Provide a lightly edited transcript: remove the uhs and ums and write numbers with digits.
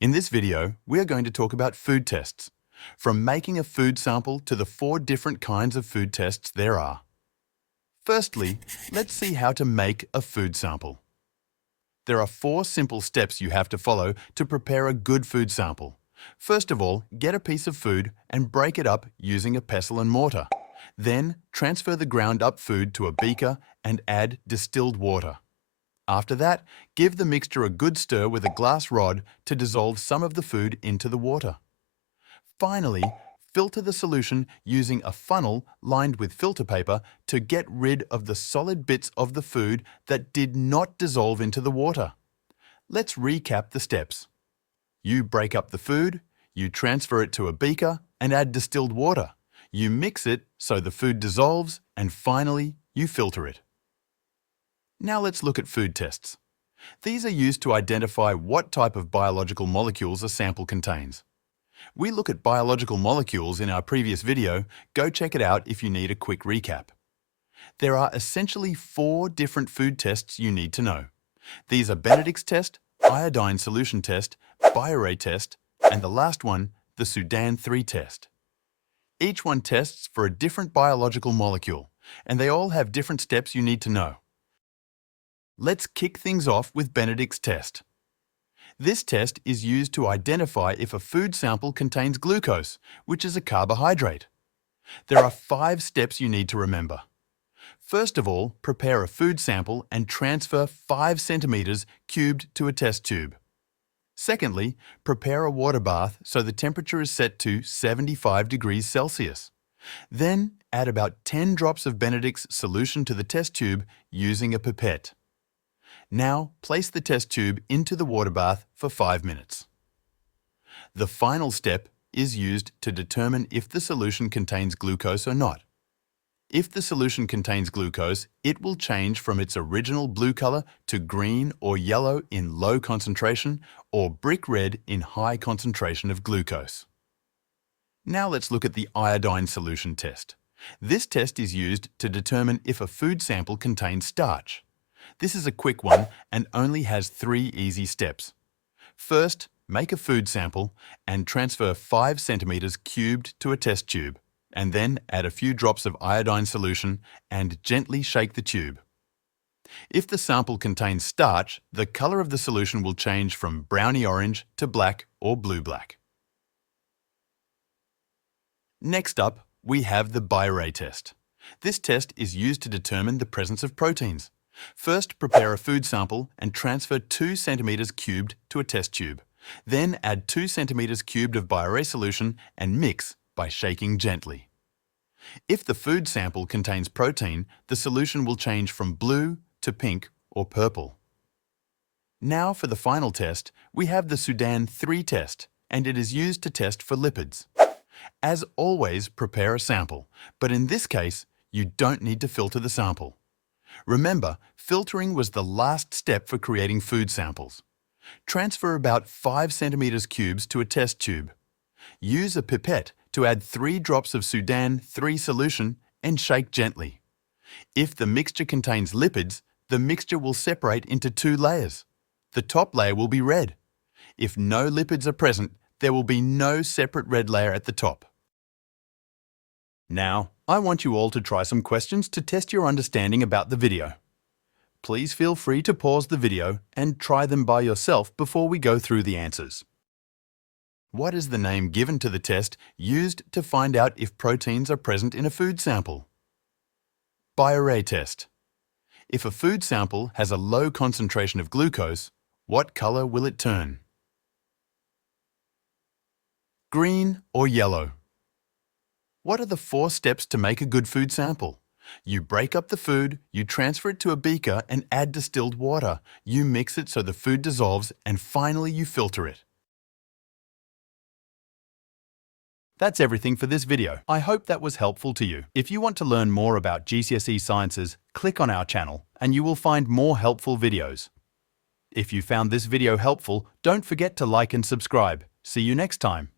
In this video, we are going to talk about food tests, from making a food sample to the 4 different kinds of food tests there are. Firstly, let's see how to make a food sample. There are 4 simple steps you have to follow to prepare a good food sample. First of all, get a piece of food and break it up using a pestle and mortar. Then, transfer the ground up food to a beaker and add distilled water. After that, give the mixture a good stir with a glass rod to dissolve some of the food into the water. Finally, filter the solution using a funnel lined with filter paper to get rid of the solid bits of the food that did not dissolve into the water. Let's recap the steps. You break up the food, you transfer it to a beaker and add distilled water. You mix it so the food dissolves, and finally, you filter it. Now let's look at food tests. These are used to identify what type of biological molecules a sample contains. We look at biological molecules in our previous video. Go check it out if you need a quick recap. There are essentially 4 different food tests you need to know. These are Benedict's test, iodine solution test, biuret test, and the last one, the Sudan 3 test. Each one tests for a different biological molecule, and they all have different steps you need to know. Let's kick things off with Benedict's test. This test is used to identify if a food sample contains glucose, which is a carbohydrate. There are 5 steps you need to remember. First of all, prepare a food sample and transfer 5 centimeters cubed to a test tube. Secondly, prepare a water bath so the temperature is set to 75 degrees Celsius. Then, add about 10 drops of Benedict's solution to the test tube using a pipette. Now, place the test tube into the water bath for 5 minutes. The final step is used to determine if the solution contains glucose or not. If the solution contains glucose, it will change from its original blue color to green or yellow in low concentration or brick red in high concentration of glucose. Now let's look at the iodine solution test. This test is used to determine if a food sample contains starch. This is a quick one and only has 3 easy steps. First, make a food sample and transfer 5 centimeters cubed to a test tube, and then add a few drops of iodine solution and gently shake the tube. If the sample contains starch, the color of the solution will change from browny orange to black or blue-black. Next up, we have the biuret test. This test is used to determine the presence of proteins. First, prepare a food sample and transfer 2 centimeters cubed to a test tube. Then add 2 centimeters cubed of biuret solution and mix by shaking gently. If the food sample contains protein, the solution will change from blue to pink or purple. Now for the final test, we have the Sudan 3 test, and it is used to test for lipids. As always, prepare a sample, but in this case, you don't need to filter the sample. Remember, filtering was the last step for creating food samples. Transfer about 5 centimeters cubes to a test tube. Use a pipette to add 3 drops of Sudan 3 solution and shake gently. If the mixture contains lipids, the mixture will separate into 2 layers. The top layer will be red. If no lipids are present, there will be no separate red layer at the top. Now, I want you all to try some questions to test your understanding about the video. Please feel free to pause the video and try them by yourself before we go through the answers. What is the name given to the test used to find out if proteins are present in a food sample? Biuret test. If a food sample has a low concentration of glucose, what color will it turn? Green or yellow? What are the 4 steps to make a good food sample? You break up the food, you transfer it to a beaker and add distilled water. You mix it so the food dissolves, and finally you filter it. That's everything for this video. I hope that was helpful to you. If you want to learn more about GCSE Sciences, click on our channel and you will find more helpful videos. If you found this video helpful, don't forget to like and subscribe. See you next time.